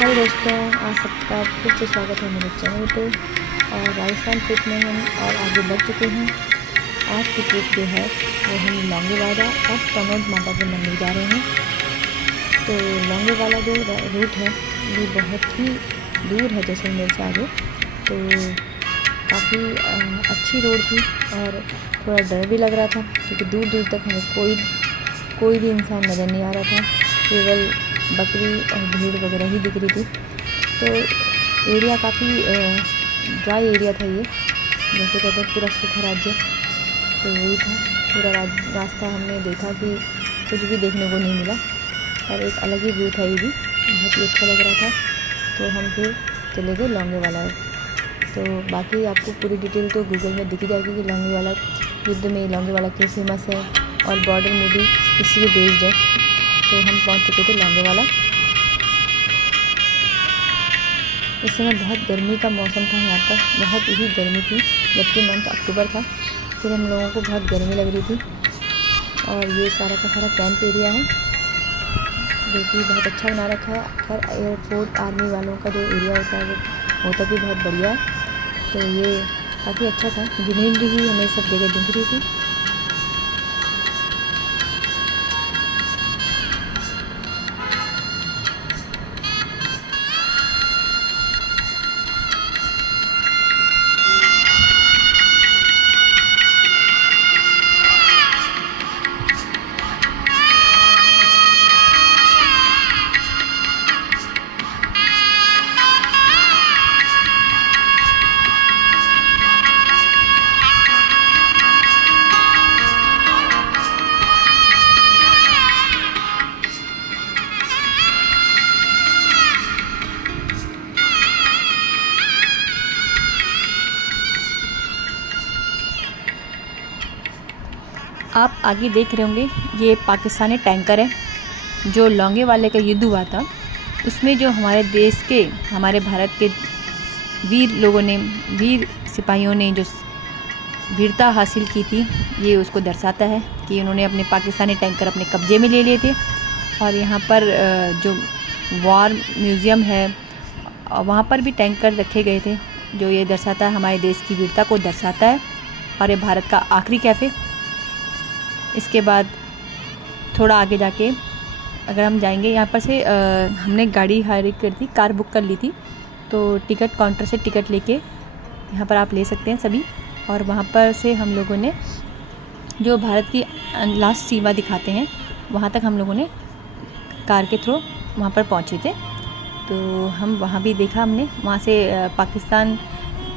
हाय दोस्तों, आप सबका फिर से स्वागत है मेरे चैनल पे। और राजस्थान ट्रिप में हम और आगे बढ़ चुके हैं। आज की ट्रिप जो है वो हम लौंगेवाला और तनोट माता के मंदिर जा रहे हैं। तो लौंगेवाला जो रूट है ये बहुत ही दूर है जैसलमेर से आगे। तो काफ़ी अच्छी रोड थी और थोड़ा डर भी लग रहा था क्योंकि दूर दूर तक हमें कोई भी इंसान नज़र नहीं आ रहा था, केवल बकरी और भीड़ वगैरह ही दिख रही थी। तो एरिया काफ़ी ड्राई एरिया था ये, जैसे कहते हैं पूरा सूखा राज्य। तो वही था पूरा रास्ता। हमने देखा कि कुछ भी देखने को नहीं मिला, पर एक अलग ही व्यू था, ये भी बहुत ही अच्छा लग रहा था। तो हम फिर चले गए लौंगेवाला। तो बाकी आपको पूरी डिटेल तो गूगल में दिख जाएगी कि लौंगेवाला युद्ध में लौंगेवाला क्यों फेमस है, और बॉर्डर मूवी इसी पे बेस्ड है। तो हम पहुंच चुके थे लौंगेवाला। इस समय बहुत गर्मी का मौसम था यहाँ पर, बहुत ही गर्मी थी, जबकि मंथ अक्टूबर था। फिर हम लोगों को बहुत गर्मी लग रही थी। और ये सारा का सारा कैंप एरिया है जो कि बहुत अच्छा बना रखा है। खैर एयरफोर्स आर्मी वालों का जो एरिया होता है वो होता भी बहुत बढ़िया है। तो ये काफ़ी अच्छा था, ग्रीनरी ही हमें सब जगह दिख रही थी। आप आगे देख रहे होंगे ये पाकिस्तानी टैंकर है। जो लौंगेवाले का युद्ध हुआ था उसमें जो हमारे देश के, हमारे भारत के वीर लोगों ने, वीर सिपाहियों ने जो वीरता हासिल की थी, ये उसको दर्शाता है कि उन्होंने अपने पाकिस्तानी टैंकर अपने कब्जे में ले लिए थे। और यहाँ पर जो वॉर म्यूज़ियम है वहाँ पर भी टैंकर रखे गए थे, जो ये दर्शाता है, हमारे देश की वीरता को दर्शाता है। और ये भारत का आखिरी कैफ़े। इसके बाद थोड़ा आगे जाके अगर हम जाएंगे, यहाँ पर से हमने गाड़ी हायर कर थी, कार बुक कर ली थी। तो टिकट काउंटर से टिकट लेके यहाँ पर आप ले सकते हैं सभी। और वहाँ पर से हम लोगों ने जो भारत की लास्ट सीमा दिखाते हैं वहाँ तक हम लोगों ने कार के थ्रू वहाँ पर पहुँचे थे। तो हम वहाँ भी देखा, हमने वहाँ से पाकिस्तान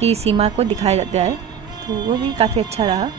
की सीमा को दिखाया जाता है, तो वो भी काफ़ी अच्छा रहा।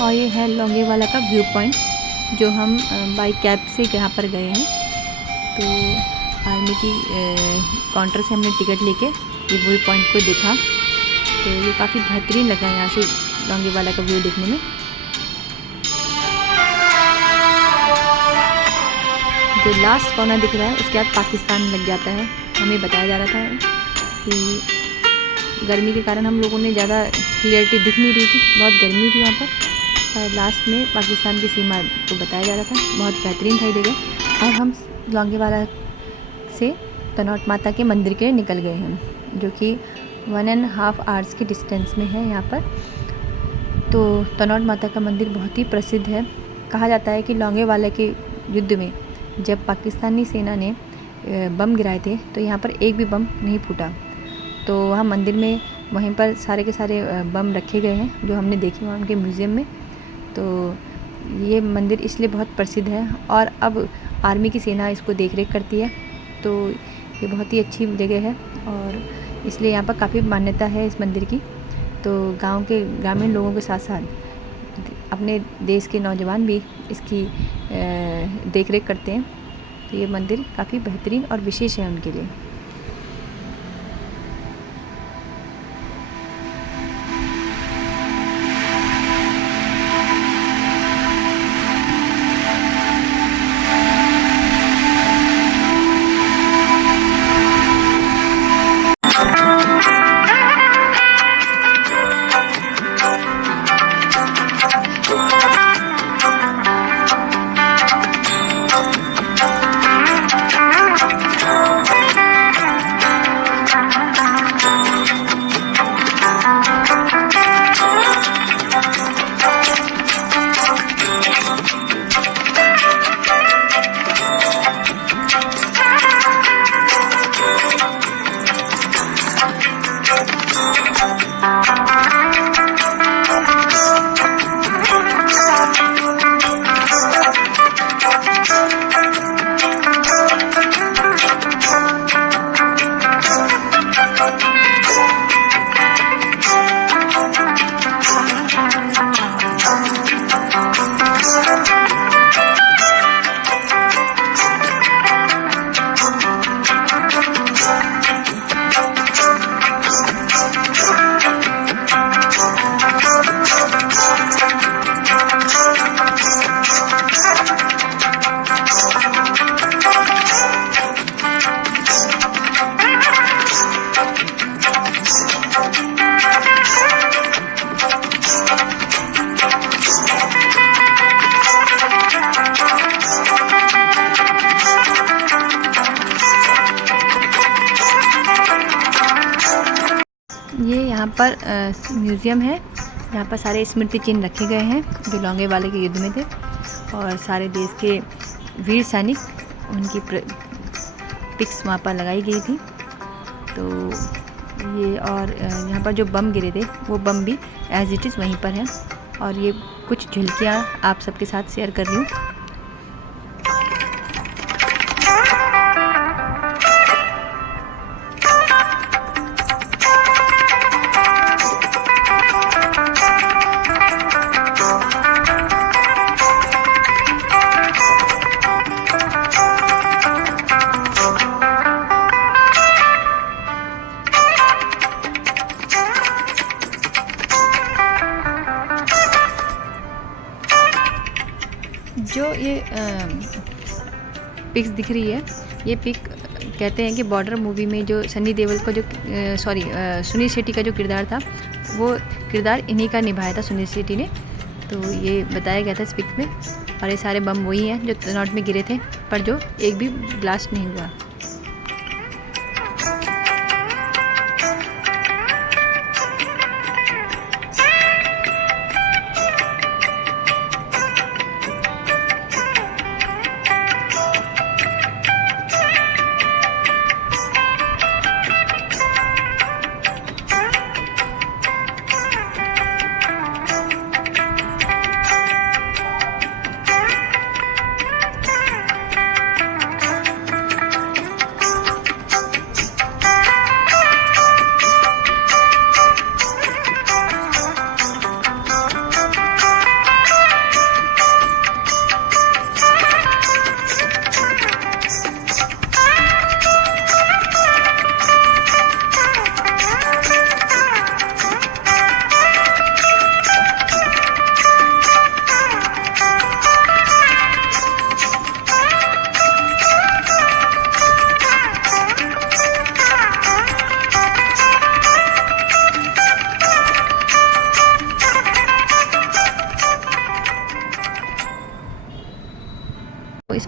और ये है लोंगेवाला का व्यू पॉइंट, जो हम बाई कैब से यहाँ पर गए हैं। तो आर्मी की काउंटर से हमने टिकट लेके ये व्यू पॉइंट को देखा। तो ये काफ़ी बेहतरीन लगा यहाँ से लोंगेवाला का व्यू देखने में। जो लास्ट कोना दिख रहा है उसके बाद पाकिस्तान लग जाता है। हमें बताया जा रहा था कि गर्मी के कारण हम लोगों ने ज़्यादा क्लियरिटी दिख नहीं रही थी, बहुत गर्मी थी वहाँ पर। और लास्ट में पाकिस्तान की सीमा को बताया जा रहा था। बहुत बेहतरीन था ये जगह। और हम लोंगेवाला से तनोट माता के मंदिर के लिए निकल गए हैं, जो कि 1.5 आवर्स के डिस्टेंस में है यहाँ पर। तो तनोट माता का मंदिर बहुत ही प्रसिद्ध है। कहा जाता है कि लोंगेवाला के युद्ध में जब पाकिस्तानी सेना ने बम गिराए थे तो यहाँ पर एक भी बम नहीं फूटा। तो वहाँ मंदिर में वहीं पर सारे के सारे बम रखे गए हैं, जो हमने देखे वहाँ उनके म्यूज़ियम में। तो ये मंदिर इसलिए बहुत प्रसिद्ध है और अब आर्मी की सेना इसको देख रेख करती है। तो ये बहुत ही अच्छी जगह है और इसलिए यहाँ पर काफ़ी मान्यता है इस मंदिर की। तो गांव के ग्रामीण लोगों के साथ साथ अपने देश के नौजवान भी इसकी देख रेख करते हैं। तो ये मंदिर काफ़ी बेहतरीन और विशेष है उनके लिए। ये यहाँ पर म्यूज़ियम है, यहाँ पर सारे स्मृति चिन्ह रखे गए हैं जो लोंगेवाला के युद्ध में थे और सारे देश के वीर सैनिक, उनकी पिक्स वहाँ पर लगाई गई थी। तो ये और यहाँ पर जो बम गिरे थे वो बम भी एज इट इज़ वहीं पर हैं। और ये कुछ झलकियाँ आप सबके साथ शेयर कर रही हूँ। जो ये पिक्स दिख रही है, ये पिक कहते हैं कि बॉर्डर मूवी में जो सनी देओल का जो सुनील शेट्टी का जो किरदार था, वो किरदार इन्हीं का निभाया था सुनील शेट्टी ने। तो ये बताया गया था इस पिक में। और ये सारे बम वही हैं जो तनोट में गिरे थे, पर जो एक भी ब्लास्ट नहीं हुआ।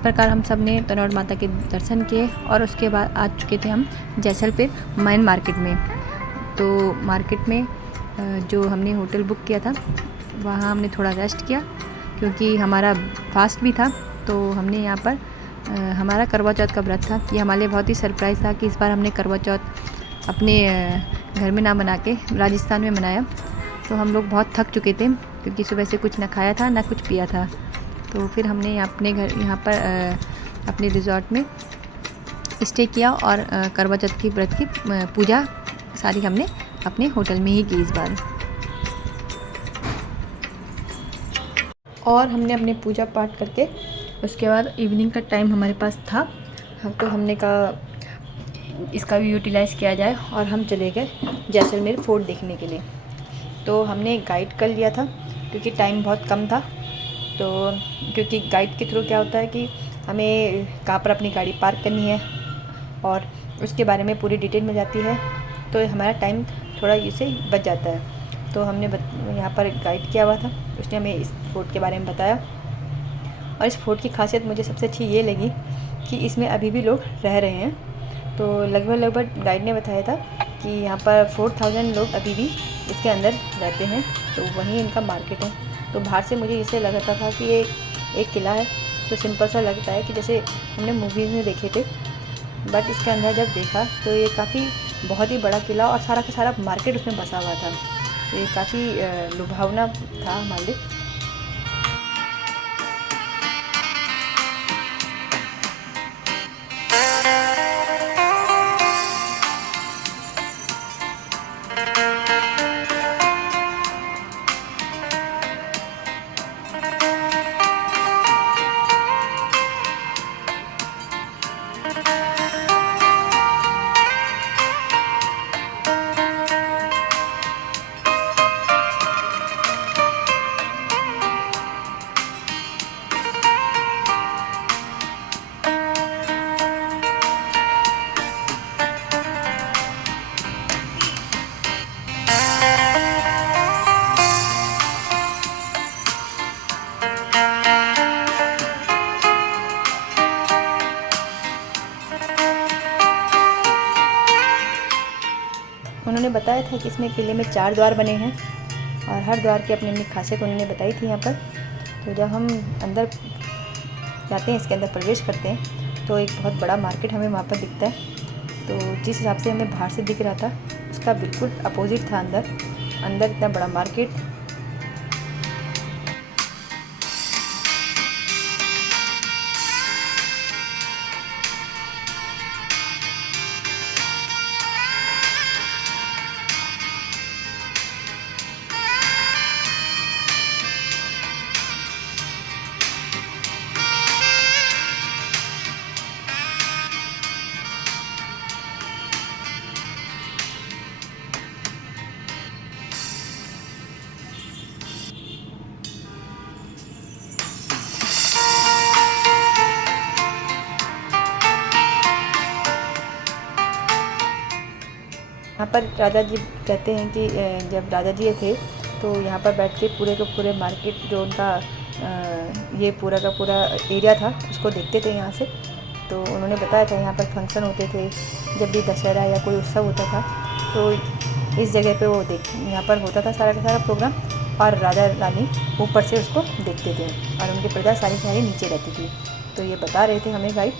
प्रकार हम सब ने तनौर माता के दर्शन किए और उसके बाद आ चुके थे हम जैसलमेर मेन मार्केट में। तो मार्केट में जो हमने होटल बुक किया था वहाँ हमने थोड़ा रेस्ट किया क्योंकि हमारा फास्ट भी था। तो हमने यहाँ पर हमारा करवा चौथ का व्रत था। ये हमारे लिए बहुत ही सरप्राइज़ था कि इस बार हमने करवा चौथ अपने घर में ना मना के राजस्थान में मनाया। तो हम लोग बहुत थक चुके थे क्योंकि सुबह से कुछ ना खाया था ना कुछ पिया था। तो फिर हमने अपने घर यहाँ पर अपने रिज़ॉर्ट में स्टे किया और करवा चौथ की व्रत की पूजा सारी हमने अपने होटल में ही की इस बार। और हमने अपने पूजा पाठ करके उसके बाद इवनिंग का टाइम हमारे पास था, तो हमने कहा इसका भी यूटिलाइज़ किया जाए और हम चले गए जैसलमेर फोर्ट देखने के लिए। तो हमने गाइड कर लिया था क्योंकि टाइम बहुत कम था। तो क्योंकि गाइड के थ्रू क्या होता है कि हमें कहाँ पर अपनी गाड़ी पार्क करनी है और उसके बारे में पूरी डिटेल मिल जाती है, तो हमारा टाइम थोड़ा इससे बच जाता है। तो हमने यहाँ पर गाइड किया हुआ था, उसने हमें इस फोर्ट के बारे में बताया। और इस फोर्ट की खासियत मुझे सबसे अच्छी ये लगी कि इसमें अभी भी लोग रह रहे हैं। तो लगभग गाइड ने बताया था कि यहाँ पर 4000 लोग अभी भी इसके अंदर रहते हैं। तो वहीं इनका मार्केट है। तो बाहर से मुझे इसे लगता था कि ये एक किला है, तो सिंपल सा लगता है कि जैसे हमने मूवीज़ में देखे थे, बट इसके अंदर जब देखा तो ये काफ़ी बहुत ही बड़ा किला और सारा का सारा मार्केट उसमें बसा हुआ था। ये काफ़ी लुभावना था हमारे लिए। उन्होंने बताया था कि इसमें किले में 4 द्वार बने हैं और हर द्वार की अपनी अपनी खासियत उन्होंने बताई थी यहाँ पर। तो जब हम अंदर जाते हैं, इसके अंदर प्रवेश करते हैं, तो एक बहुत बड़ा मार्केट हमें वहाँ पर दिखता है। तो जिस हिसाब से हमें बाहर से दिख रहा था उसका बिल्कुल अपोजिट था अंदर इतना बड़ा मार्केट। यहाँ पर राजा जी कहते हैं कि जब राजा जी थे तो यहाँ पर बैठ के पूरे के पूरे मार्केट जो उनका ये पूरा का पूरा एरिया था उसको देखते थे यहाँ से। तो उन्होंने बताया था यहाँ पर फंक्शन होते थे, जब भी दशहरा या कोई उत्सव होता था तो इस जगह पे वो यहाँ पर होता था सारा का सारा प्रोग्राम, और राजा रानी ऊपर से उसको देखते थे और उनकी प्रजा सारी नीचे रहती थी। तो ये बता रहे थे हमें गाइड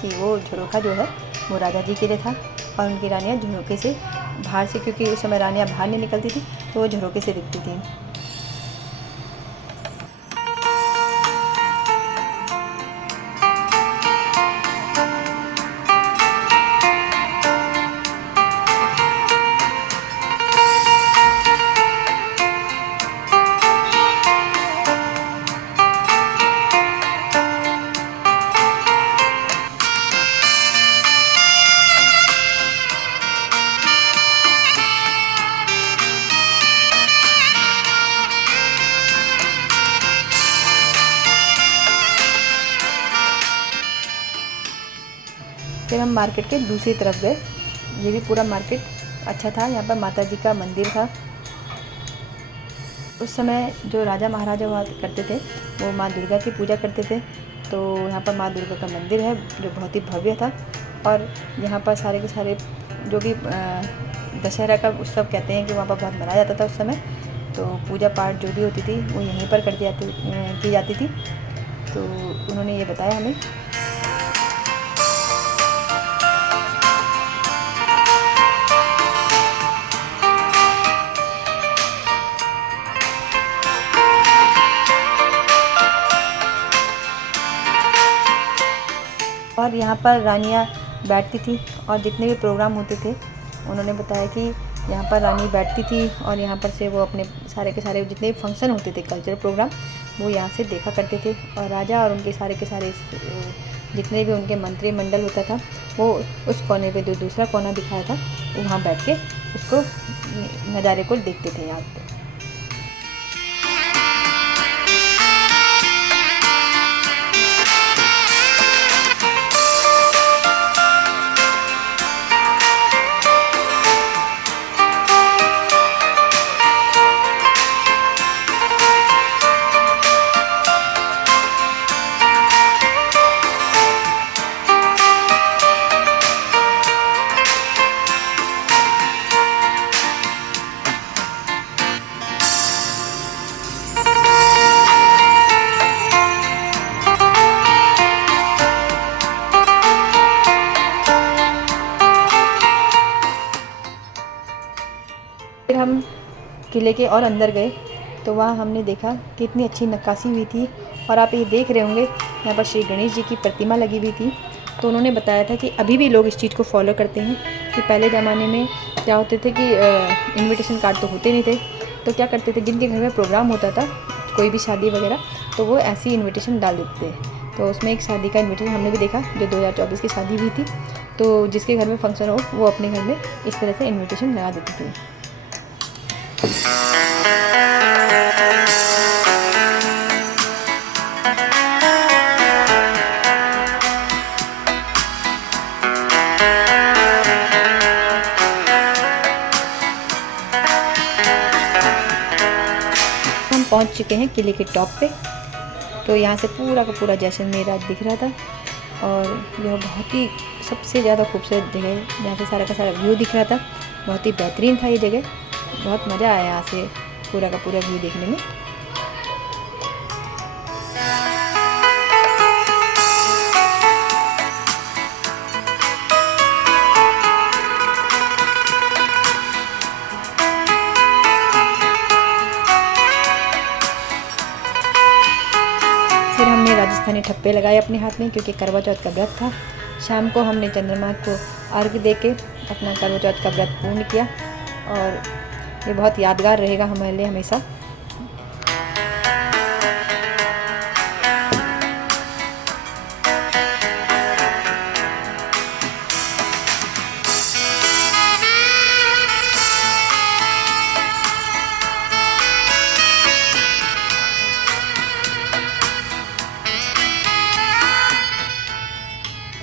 कि वो झरोखा जो है वो राजा जी के लिए था और उनकी रानियाँ झरोके से बाहर से, क्योंकि उस समय रानियाँ बाहर नहीं निकलती थी, तो वो झरोके से दिखती थी। फिर हम मार्केट के दूसरी तरफ गए। ये भी पूरा मार्केट अच्छा था। यहाँ पर माता जी का मंदिर था। उस समय जो राजा महाराजा हुआ करते थे वो माँ दुर्गा की पूजा करते थे तो यहाँ पर माँ दुर्गा का मंदिर है जो बहुत ही भव्य था, और यहाँ पर सारे के सारे जो भी दशहरा का उत्सव कहते हैं कि वहाँ पर बहुत मनाया जाता था उस समय। तो पूजा पाठ जो भी होती थी वो यहीं पर की जाती थी। तो उन्होंने ये बताया हमें। और यहाँ पर रानियाँ बैठती थी और जितने भी प्रोग्राम होते थे उन्होंने बताया कि यहाँ पर रानी बैठती थी और यहाँ पर से वो अपने सारे के सारे जितने भी फंक्शन होते थे, कल्चरल प्रोग्राम, वो यहाँ से देखा करते थे। और राजा और उनके सारे के सारे जितने भी उनके मंत्रिमंडल होता था वो उस कोने पे जो दूसरा कोना दिखाया था वो वहाँ बैठ के उसको नज़ारे को देखते थे यहाँ पे। फिर हम किले के और अंदर गए तो वहाँ हमने देखा कि इतनी अच्छी नक्काशी हुई थी। और आप ये देख रहे होंगे यहाँ पर श्री गणेश जी की प्रतिमा लगी हुई थी। तो उन्होंने बताया था कि अभी भी लोग इस चीज़ को फॉलो करते हैं कि पहले ज़माने में क्या होते थे कि इनविटेशन कार्ड तो होते नहीं थे, तो क्या करते थे जिनके घर में प्रोग्राम होता था कोई भी शादी वगैरह, तो वो ऐसी इन्विटेशन डाल देते थे। तो उसमें एक शादी का इन्विटेशन हमने भी देखा जो 2024 की शादी हुई थी। तो जिसके घर में फंक्शन हो वो अपने घर में इस तरह से इन्विटेशन लगा देते थे। हम पहुंच चुके हैं किले के टॉप पे। तो यहाँ से पूरा का पूरा जैसलमेर दिख रहा था और यह बहुत ही सबसे ज़्यादा खूबसूरत जगह है। यहाँ से सारा का सारा व्यू दिख रहा था, बहुत ही बेहतरीन था ये जगह। बहुत मज़ा आया यहाँ से पूरा का पूरा व्यू देखने में। फिर हमने राजस्थानी ठप्पे लगाए अपने हाथ में क्योंकि करवा चौथ का व्रत था। शाम को हमने चंद्रमा को अर्घ दे के अपना करवा चौथ का व्रत पूर्ण किया और ये बहुत यादगार रहेगा हमारे लिए हमेशा।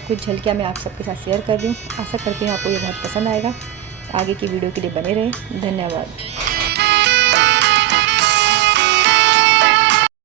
कुछ झलकियाँ मैं आप सबके साथ शेयर कर रही हूँ। आशा करती हूँ आपको ये बहुत पसंद आएगा। आगे की वीडियो के लिए बने रहें। धन्यवाद।